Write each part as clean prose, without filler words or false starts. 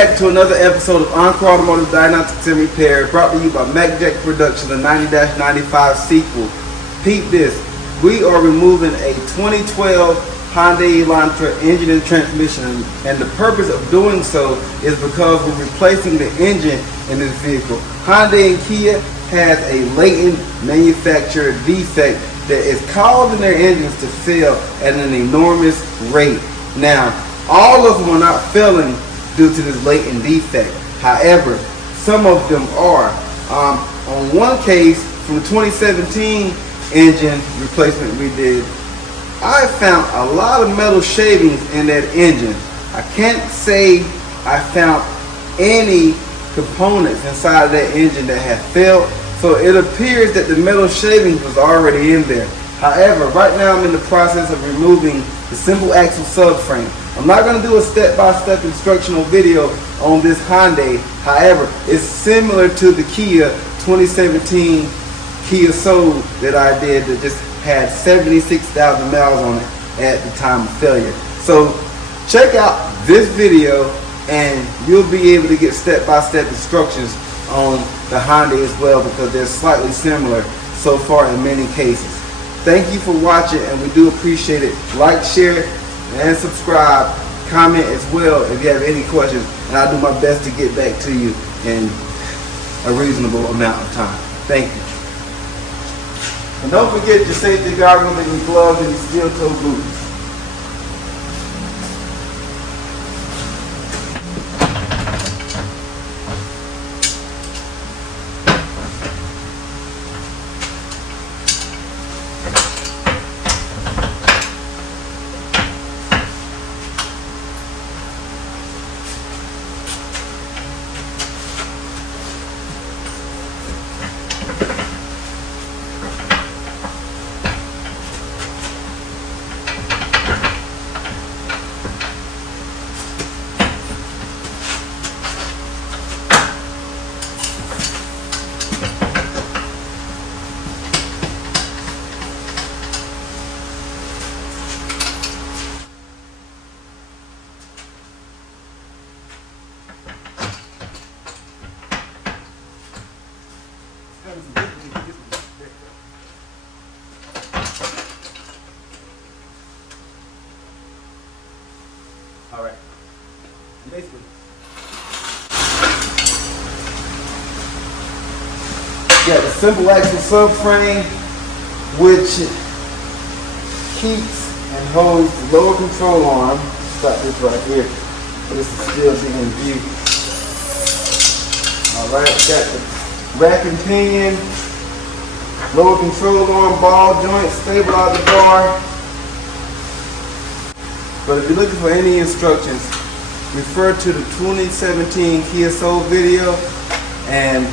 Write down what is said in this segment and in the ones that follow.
back to another episode of Encore Automotive Diagnostics and Repair, brought to you by MacJack Productions, the 90-95 sequel. Peep this, we are removing a 2012 Hyundai Elantra engine and transmission, and the purpose of doing so is because we're replacing the engine in this vehicle. Hyundai and Kia has a latent manufacturer defect that is causing their engines to fail at an enormous rate. Now, all of them are not failing due to this latent defect. However, some of them are. On one case, from the 2017 engine replacement we did, I found a lot of metal shavings in that engine. I can't say I found any components inside of that engine that had failed, so it appears that the metal shavings was already in there. However, right now I'm in the process of removing the simple axle subframe. I'm not going to do a step-by-step instructional video on this Hyundai. However, it's similar to the Kia 2017 Kia Soul that I did that just had 76,000 miles on it at the time of failure. So check out this video and you'll be able to get step-by-step instructions on the Hyundai as well, because they're slightly similar so far in many cases. Thank you for watching, and we do appreciate it. Like, share, and subscribe. Comment as well if you have any questions, and I'll do my best to get back to you in a reasonable amount of time. Thank you. And don't forget your safety goggles and your gloves and your steel-toe boots. All right. Basically, got the simple axle subframe, which keeps and holds the lower control arm. Stop this right here. This is still being viewed. All right. Got the rack and pinion, lower control arm, ball joint, stabilizer bar. But if you're looking for any instructions, refer to the 2017 Kia Soul video, and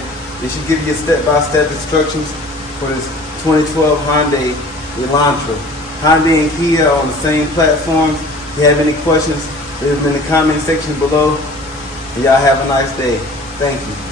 it should give you step-by-step instructions for this 2012 Hyundai Elantra. Hyundai and Kia are on the same platforms. If you have any questions, leave them in the comment section below. And y'all have a nice day. Thank you.